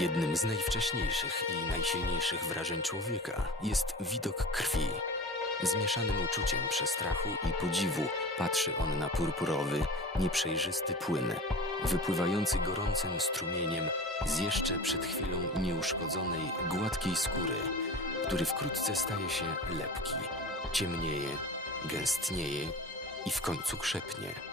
Jednym z najwcześniejszych i najsilniejszych wrażeń człowieka jest widok krwi. Zmieszanym uczuciem przestrachu i podziwu patrzy on na purpurowy, nieprzejrzysty płyn, wypływający gorącym strumieniem z jeszcze przed chwilą nieuszkodzonej, gładkiej skóry, który wkrótce staje się lepki, ciemnieje, gęstnieje i w końcu krzepnie.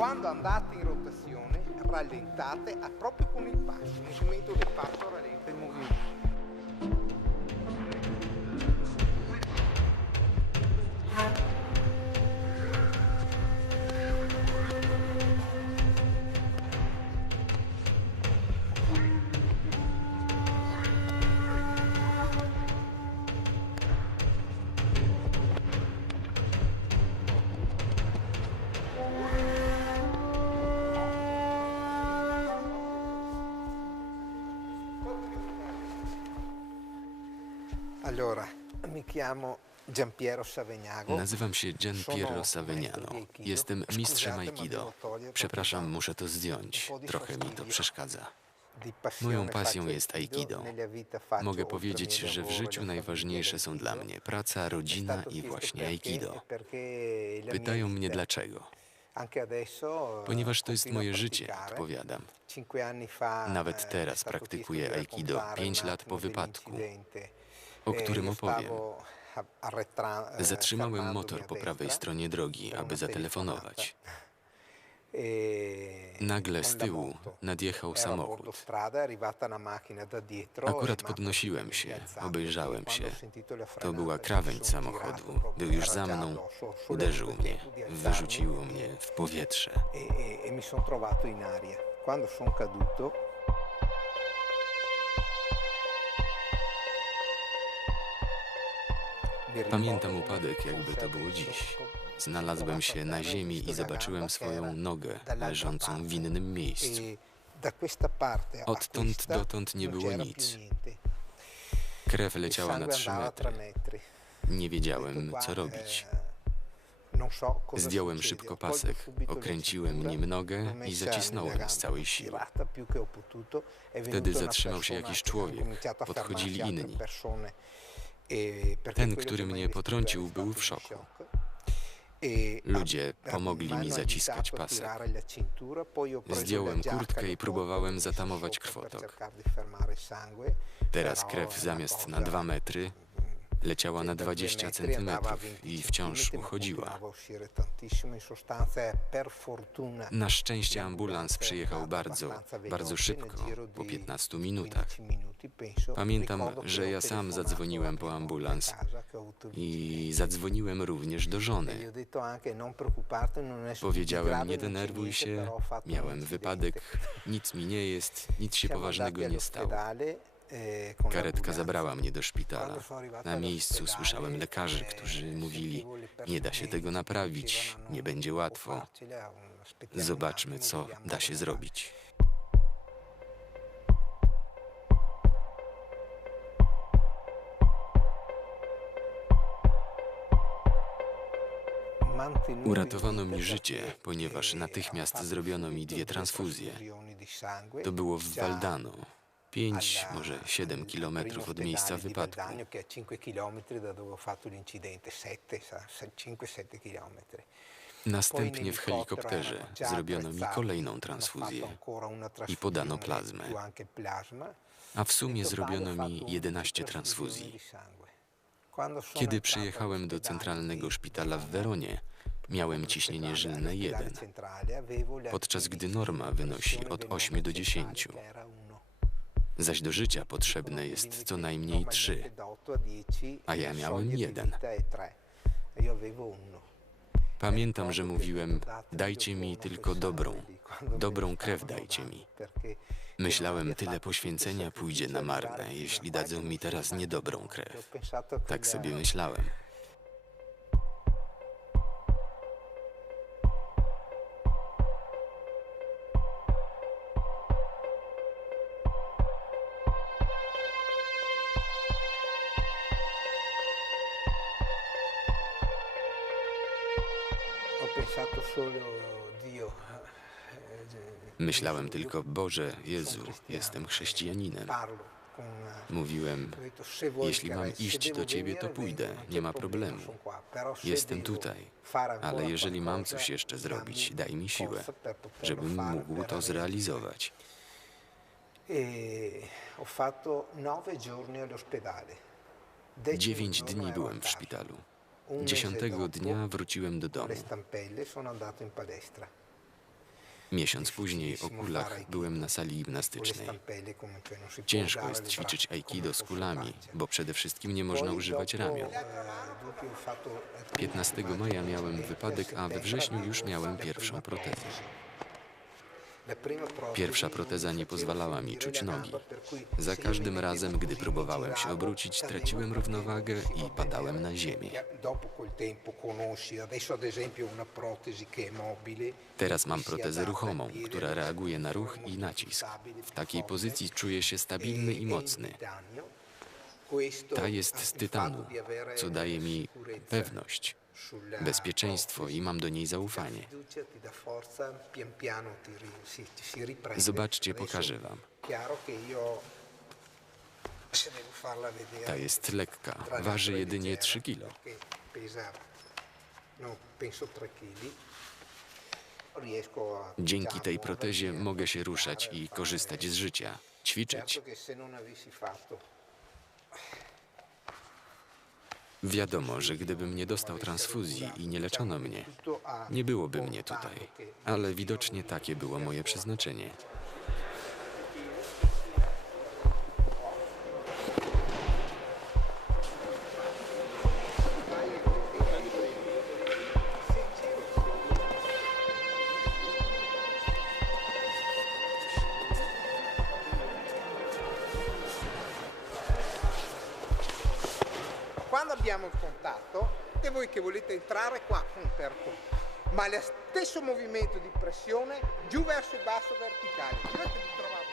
Quando andate in rotazione rallentate proprio con il passo, il movimento del passo rallenta il movimento. Nazywam się Gian Piero Savignano. Jestem mistrzem Aikido. Przepraszam, muszę to zdjąć. Trochę mi to przeszkadza. Moją pasją jest Aikido. Mogę powiedzieć, że w życiu najważniejsze są dla mnie praca, rodzina i właśnie Aikido. Pytają mnie dlaczego. Ponieważ to jest moje życie, odpowiadam. Nawet teraz praktykuję Aikido, pięć lat po wypadku, o którym opowiem. Zatrzymałem motor po prawej stronie drogi, aby zatelefonować. Nagle z tyłu nadjechał samochód. Akurat podnosiłem się, obejrzałem się. To była krawędź samochodu. Był już za mną, uderzył mnie, wyrzuciło mnie w powietrze. e, e mi sono trovato in aria. Quando sono caduto Pamiętam upadek, jakby to było dziś. Znalazłem się na ziemi i zobaczyłem swoją nogę leżącą w innym miejscu. Odtąd dotąd nie było nic. Krew leciała na trzy metry. Nie wiedziałem, co robić. Zdjąłem szybko pasek, okręciłem nim nogę i zacisnąłem z całej siły. Wtedy zatrzymał się jakiś człowiek, podchodzili inni. Ten, który mnie potrącił, był w szoku. Ludzie pomogli mi zaciskać pasek. Zdjąłem kurtkę i próbowałem zatamować krwotok. Teraz krew zamiast na dwa metry leciała na 20 centymetrów i wciąż uchodziła. Na szczęście ambulans przyjechał bardzo, bardzo szybko, po 15 minutach. Pamiętam, że ja sam zadzwoniłem po ambulans i zadzwoniłem również do żony. Powiedziałem, nie denerwuj się, miałem wypadek, nic mi nie jest, nic się poważnego nie stało. Con Karetka zabrała mnie do szpitala. Na miejscu słyszałem lekarzy, którzy mówili: Nie da się tego naprawić, nie będzie łatwo. Zobaczmy, co da się zrobić. Uratowano mi życie, ponieważ natychmiast zrobiono mi dwie transfuzje. To było w Valdano, 5, może 7 kilometrów od miejsca wypadku. che è a 5 km da dove ho fatto l'incidente, 7, sa, 5-7 km. Następnie w helikopterze zrobiono mi kolejną transfuzję i podano plazmę. A w sumie zrobiono mi 11 transfuzji. Kiedy przyjechałem do centralnego szpitala w Weronie, miałem ciśnienie żylne 1, podczas gdy norma wynosi od 8 do 10. Zaś do życia potrzebne jest co najmniej 3. a ja miałem jeden. Pamiętam, że mówiłem: Dajcie mi tylko dobrą, dobrą krew dajcie mi. Myślałem, tyle poświęcenia pójdzie na marne, jeśli dadzą mi teraz niedobrą krew. Tak sobie myślałem. Myślałem tylko, Boże, Jezu, jestem chrześcijaninem. Mówiłem, jeśli mam iść do Ciebie, to pójdę, nie ma problemu. Jestem tutaj. Ale jeżeli mam coś jeszcze zrobić, daj mi siłę, żebym mógł to zrealizować. Dziewięć dni byłem w szpitalu. Dziesiątego dnia wróciłem do domu. Miesiąc później o kulach byłem na sali gimnastycznej. Ciężko jest ćwiczyć aikido z kulami, bo przede wszystkim nie można używać ramion. eh, dopo ho fatto il primo 15 maggio maja miałem wypadek, a we wrześniu już miałem pierwszą protezę. Pierwsza proteza nie pozwalała mi czuć nogi. Za każdym razem, gdy próbowałem się obrócić, traciłem równowagę i padałem na ziemię. Teraz mam protezę ruchomą, która reaguje na ruch i nacisk. W takiej pozycji czuję się stabilny i mocny. Ta jest z tytanu, co daje mi pewność, bezpieczeństwo i mam do niej zaufanie. Zobaczcie, pokażę wam. Ta jest lekka, waży jedynie leggera, 3 kilo. perché pesa penso 3 kg. Riesco a Dzięki tej protezie mogę się ruszać i korzystać z życia, ćwiczyć. Certo che se non avessi fatto Wiadomo, że gdybym nie dostał transfuzji i nie leczono mnie, nie byłoby mnie tutaj. Ale widocznie takie było moje przeznaczenie. Abbiamo il contatto e voi che volete entrare qua, un per tutto. Ma lo stesso movimento di pressione giù verso il basso verticale. Vedete vi trovate.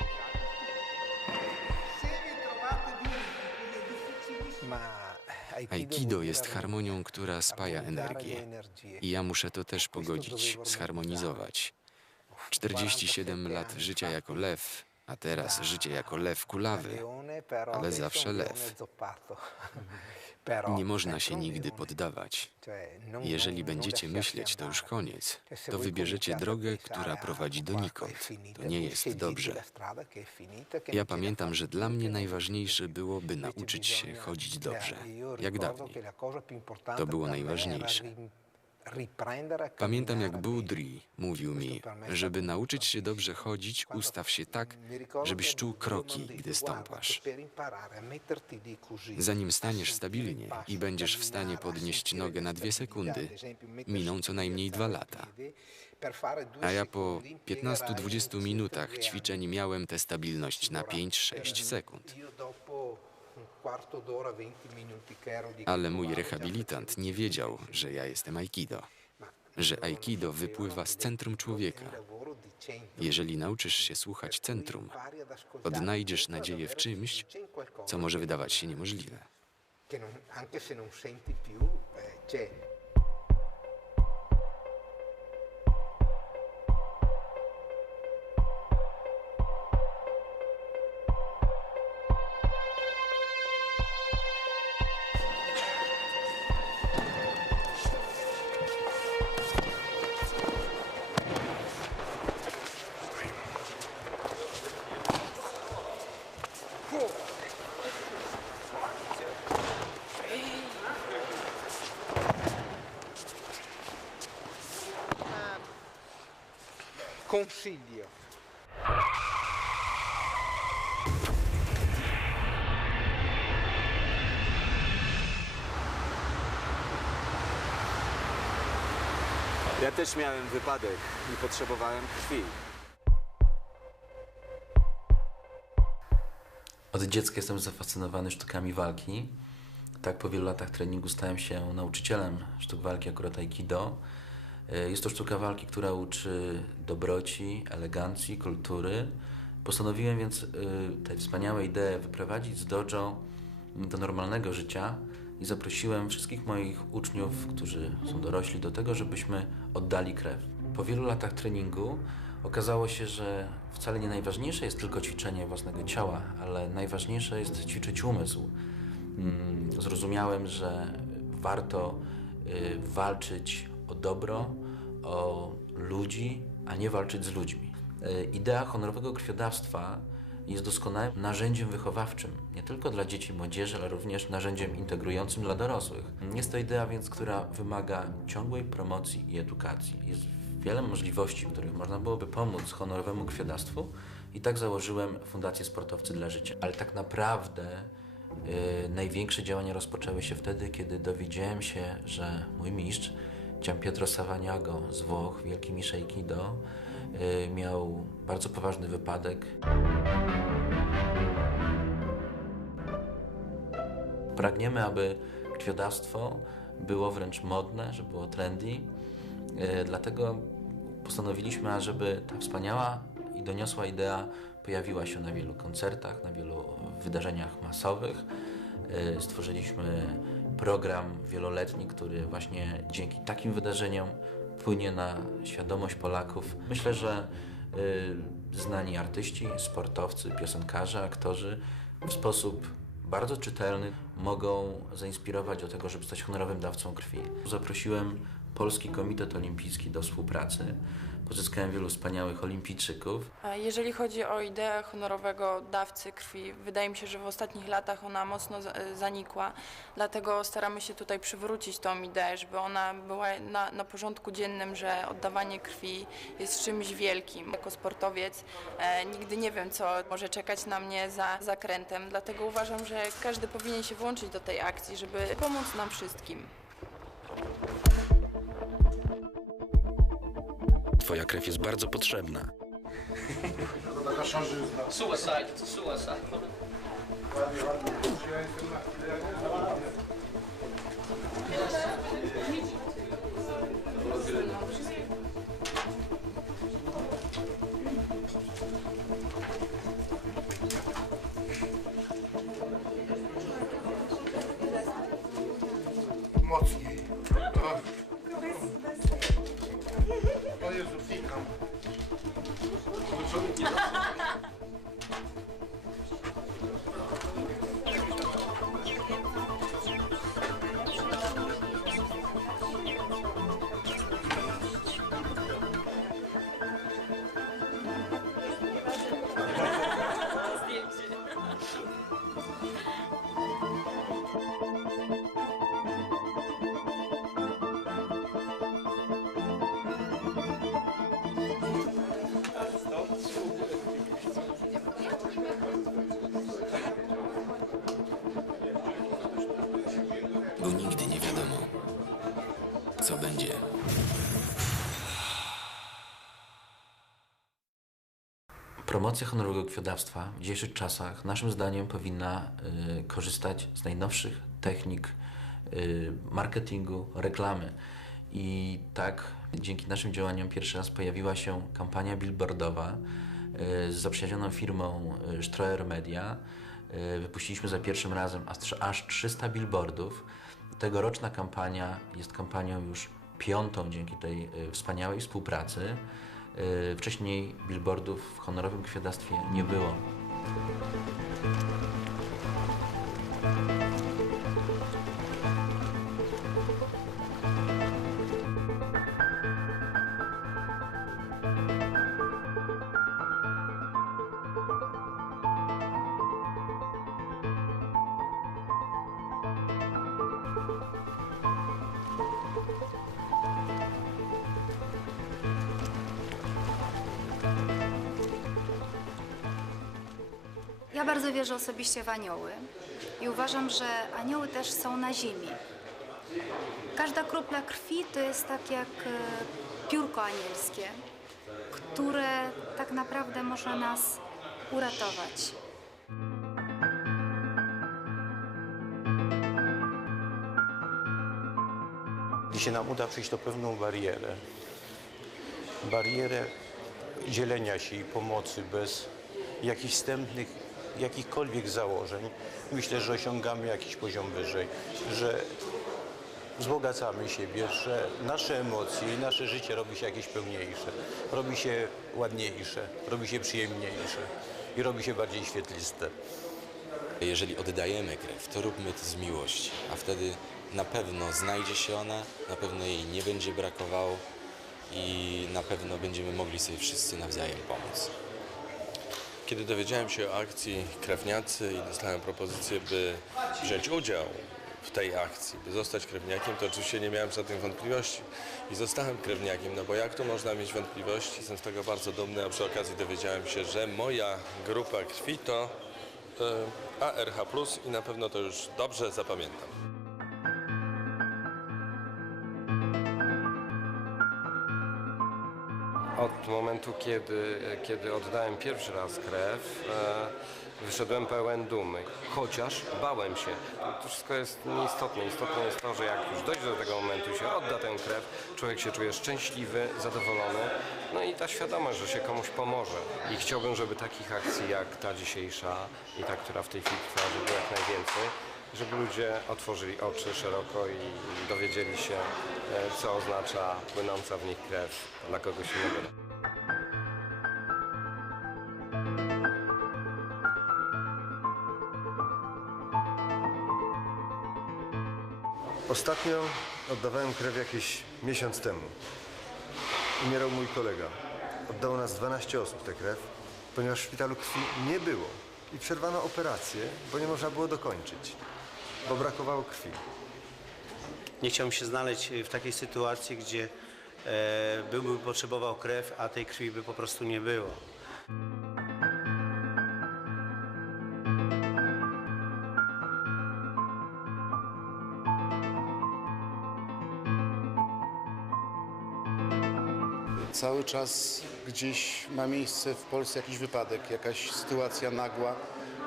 Se vi trovate di è difficilissimo. Aikido jest harmonią, która spaja energię. I ja muszę to też pogodzić, zharmonizować. 47 lat życia jako lew, a teraz życie jako lew kulawy. ale zawsze lew. Nie można się nigdy poddawać. Jeżeli będziecie myśleć, to już koniec, to wybierzecie drogę, która prowadzi donikąd. To nie jest dobrze. Ja pamiętam, że dla mnie najważniejsze byłoby nauczyć się chodzić dobrze, jak dawniej. To było najważniejsze. Pamiętam, jak Budri mówił mi, żeby nauczyć się dobrze chodzić, ustaw się tak, żebyś czuł kroki, gdy stąpasz. Zanim staniesz stabilnie i będziesz w stanie podnieść nogę na dwie sekundy, miną co najmniej dwa lata. A ja po 15-20 minutach ćwiczeń miałem tę stabilność na 5-6 sekund. Ale mój rehabilitant nie wiedział, że ja jestem Aikido, że Aikido wypływa z centrum człowieka. lavoro di 100 Jeżeli nauczysz się słuchać centrum, odnajdziesz nadzieję w czymś, co może wydawać się niemożliwe. che non- anche se non senti più eh, c'è. Consiglio. Ja też miałem wypadek i potrzebowałem krwi. Od dziecka jestem zafascynowany sztukami walki. Tak po wielu latach treningu stałem się nauczycielem sztuk walki, akurat Aikido. E, Jest to sztuka walki, która uczy dobroci, elegancji, kultury. Postanowiłem więc y, te wspaniałe idee wyprowadzić z dojo do normalnego życia i zaprosiłem wszystkich moich uczniów, którzy są dorośli, do tego, żebyśmy oddali krew. Po wielu latach treningu okazało się, że wcale nie najważniejsze jest tylko ćwiczenie własnego ciała, ale najważniejsze jest ćwiczyć umysł. Mm, Zrozumiałem, że warto y, walczyć o dobro, o ludzi, a nie walczyć z ludźmi. Y, Idea honorowego krwiodawstwa jest doskonałym narzędziem wychowawczym, nie tylko dla dzieci i młodzieży, ale również narzędziem integrującym dla dorosłych. Jest to idea więc, która wymaga ciągłej promocji i edukacji. Jest wiele możliwości, w których można byłoby pomóc honorowemu krwiodawstwu i tak założyłem Fundację Sportowcy dla Życia. Ale tak naprawdę Yy, największe działania rozpoczęły się wtedy, kiedy dowiedziałem się, że mój mistrz, Gian Pietro Savagnago z Włoch, wielki mistrz Aikido, yy, miał bardzo poważny wypadek. Pragniemy, aby krwiodawstwo było wręcz modne, żeby było trendy. Yy, Dlatego postanowiliśmy, ażeby ta wspaniała i doniosła idea pojawiła się na wielu koncertach, na wielu wydarzeniach masowych. Yy, Stworzyliśmy program wieloletni, który właśnie dzięki takim wydarzeniom wpłynie na świadomość Polaków. Myślę, że yy, znani artyści, sportowcy, piosenkarze, aktorzy w sposób bardzo czytelny mogą zainspirować do tego, żeby stać honorowym dawcą krwi. Zaprosiłem Polski Komitet Olimpijski do współpracy. Pozyskałem wielu wspaniałych olimpijczyków. Jeżeli chodzi o ideę honorowego dawcy krwi, wydaje mi się, że w ostatnich latach ona mocno za- zanikła. Dlatego staramy się tutaj przywrócić tą ideę, żeby ona była na, na porządku dziennym, że oddawanie krwi jest czymś wielkim. Jako sportowiec e, nigdy nie wiem, co może czekać na mnie za zakrętem. Dlatego uważam, że każdy powinien się włączyć do tej akcji, żeby pomóc nam wszystkim. Twoja krew jest bardzo potrzebna. Suicide, suicide. Nigdy nie wiadomo, co będzie. Promocja honorowego krwiodawstwa w dzisiejszych czasach, naszym zdaniem, powinna y, korzystać z najnowszych technik y, marketingu, reklamy. I tak dzięki naszym działaniom pierwszy raz pojawiła się kampania billboardowa y, z zaprzyjaźnioną firmą y, Stroer Media. Y, wypuściliśmy za pierwszym razem aż 300 billboardów. Tegoroczna kampania jest kampanią już piątą dzięki tej y, wspaniałej współpracy. Y, Wcześniej billboardów w honorowym krwiodawstwie nie było. Ja bardzo wierzę osobiście w anioły i uważam, że anioły też są na ziemi. Każda kropla krwi to jest tak jak e, piórko anielskie, które tak naprawdę może nas uratować. Jeśli nam uda przejść to pewną barierę, barierę dzielenia się i pomocy bez jakichś wstępnych, jakichkolwiek założeń, myślę, że osiągamy jakiś poziom wyżej, że wzbogacamy siebie, że nasze emocje i nasze życie robi się jakieś pełniejsze, robi się ładniejsze, robi się przyjemniejsze i robi się bardziej świetliste. Jeżeli oddajemy krew, to róbmy to z miłości, a wtedy na pewno znajdzie się ona, na pewno jej nie będzie brakowało i na pewno będziemy mogli sobie wszyscy nawzajem pomóc. Kiedy dowiedziałem się o akcji Krewniacy i dostałem propozycję, by wziąć udział w tej akcji, by zostać krewniakiem, to oczywiście nie miałem żadnych wątpliwości i zostałem krewniakiem, no bo jak tu można mieć wątpliwości? Jestem z tego bardzo dumny, a przy okazji dowiedziałem się, że moja grupa krwi to y, ARH+, i na pewno to już dobrze zapamiętam. Od momentu, kiedy, kiedy oddałem pierwszy raz krew, e, wyszedłem pełen dumy. Chociaż bałem się. To wszystko jest nieistotne. Istotne jest to, że jak już dojdzie do tego momentu, się odda tę krew, człowiek się czuje szczęśliwy, zadowolony. No i ta świadomość, że się komuś pomoże. I chciałbym, żeby takich akcji jak ta dzisiejsza i ta, która w tej chwili trwa, żeby było jak najwięcej żeby ludzie otworzyli oczy szeroko i dowiedzieli się, co oznacza płynąca w nich krew dla kogoś innego. Ostatnio oddawałem krew jakieś miesiąc temu. Umierał mój kolega. Oddało nas 12 osób tę krew, ponieważ w szpitalu krwi nie było. I przerwano operację, bo nie można było dokończyć, bo brakowało krwi. Nie chciałbym się znaleźć w takiej sytuacji, gdzie e, byłbym potrzebował krew, a tej krwi by po prostu nie było. Cały czas gdzieś ma miejsce w Polsce jakiś wypadek, jakaś sytuacja nagła,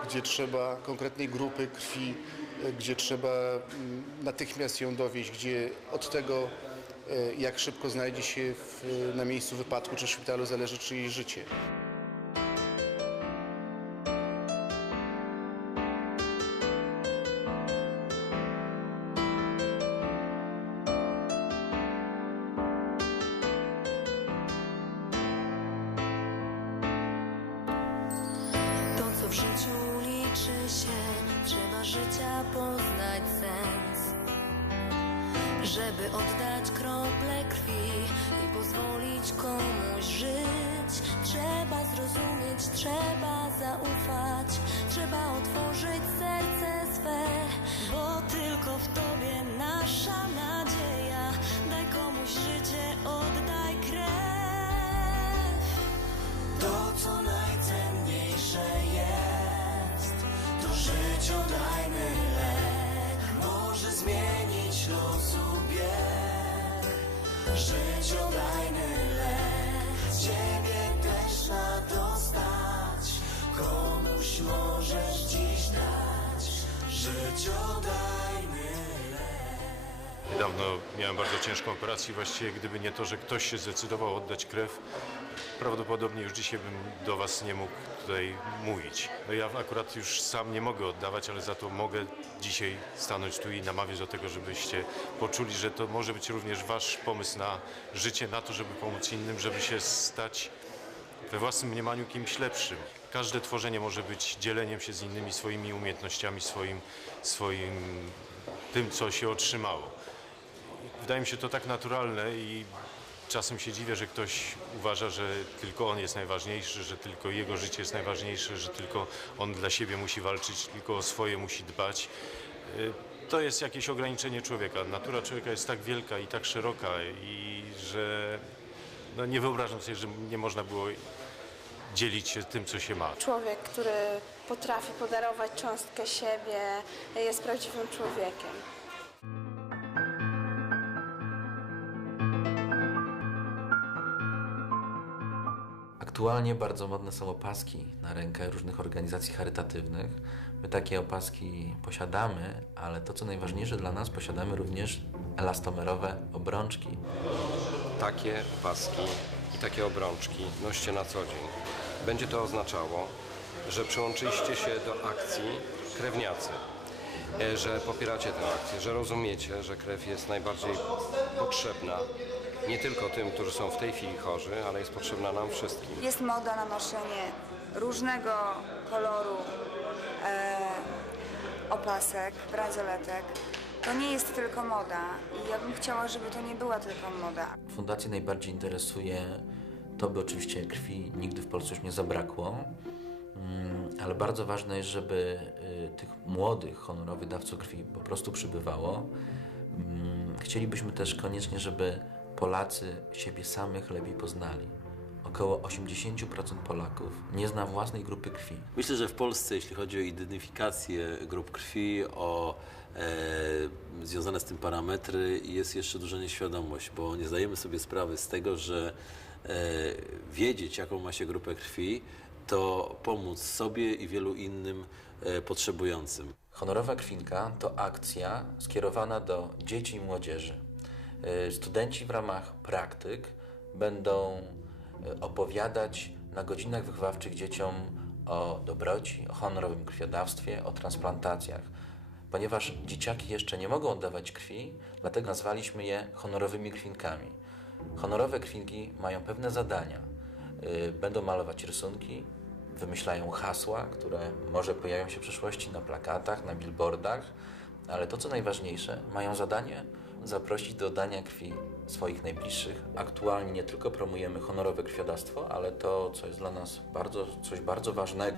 gdzie trzeba konkretnej grupy krwi, gdzie trzeba mm, natychmiast ją dowieść, gdzie od tego, e, jak szybko znajdzie się w, na miejscu wypadku czy szpitalu, zależy czyjeś życie. Niedawno miałem bardzo ciężką operację. Właściwie gdyby nie to, że ktoś się zdecydował oddać krew, prawdopodobnie już dzisiaj bym do Was nie mógł tutaj mówić. No ja akurat już sam nie mogę oddawać, ale za to mogę dzisiaj stanąć tu i namawiać do tego, żebyście poczuli, że to może być również Wasz pomysł na życie, na to, żeby pomóc innym, żeby się stać we własnym mniemaniu kimś lepszym. Każde tworzenie może być dzieleniem się z innymi swoimi umiejętnościami, swoim, swoim tym, co się otrzymało. Wydaje mi się to tak naturalne i czasem się dziwię, że ktoś uważa, że tylko on jest najważniejszy, że tylko jego życie jest najważniejsze, że tylko on dla siebie musi walczyć, tylko o swoje musi dbać. Y, To jest jakieś ograniczenie człowieka. Natura człowieka jest tak wielka i tak szeroka i że no nie wyobrażam sobie, że nie można było dzielić się tym, co się ma. Człowiek, który potrafi podarować cząstkę siebie, jest prawdziwym człowiekiem. Aktualnie bardzo modne są opaski na rękę różnych organizacji charytatywnych. My takie opaski posiadamy, ale to co najważniejsze dla nas, posiadamy również elastomerowe obrączki. Takie paski i takie obrączki noście na co dzień. Będzie to oznaczało, że przyłączyliście się do akcji krewniacy, e, że popieracie tę akcję, że rozumiecie, że krew jest najbardziej potrzebna nie tylko tym, którzy są w tej chwili chorzy, ale jest potrzebna nam wszystkim. Jest moda na noszenie różnego koloru e, opasek, bransoletek. To nie jest tylko moda i ja bym chciała, żeby to nie była tylko moda. Fundację najbardziej interesuje to, by oczywiście krwi nigdy w Polsce już nie zabrakło, Mm, ale bardzo ważne jest, żeby y, tych młodych, honorowych dawców krwi po prostu przybywało. Mm, Chcielibyśmy też koniecznie, żeby Polacy siebie samych lepiej poznali. Około 80% Polaków nie zna własnej grupy krwi. Myślę, że w Polsce, jeśli chodzi o identyfikację grup krwi, o e, związane z tym parametry, jest jeszcze duża nieświadomość, bo nie zdajemy sobie sprawy z tego, że e, wiedzieć, jaką ma się grupę krwi, to pomóc sobie i wielu innym e, potrzebującym. Honorowa Krwinka to akcja skierowana do dzieci i młodzieży. Y, Studenci w ramach praktyk będą y, opowiadać na godzinach wychowawczych dzieciom o dobroci, o honorowym krwiodawstwie, o transplantacjach. Ponieważ dzieciaki jeszcze nie mogą oddawać krwi, dlatego nazwaliśmy je honorowymi krwinkami. Honorowe krwinki mają pewne zadania. Y, Będą malować rysunki, wymyślają hasła, które może pojawią się w przyszłości na plakatach, na billboardach, ale to co najważniejsze, mają zadanie zaprosić do oddania krwi swoich najbliższych. Aktualnie nie tylko promujemy honorowe krwiodawstwo, ale to, co jest dla nas bardzo, coś bardzo ważnego,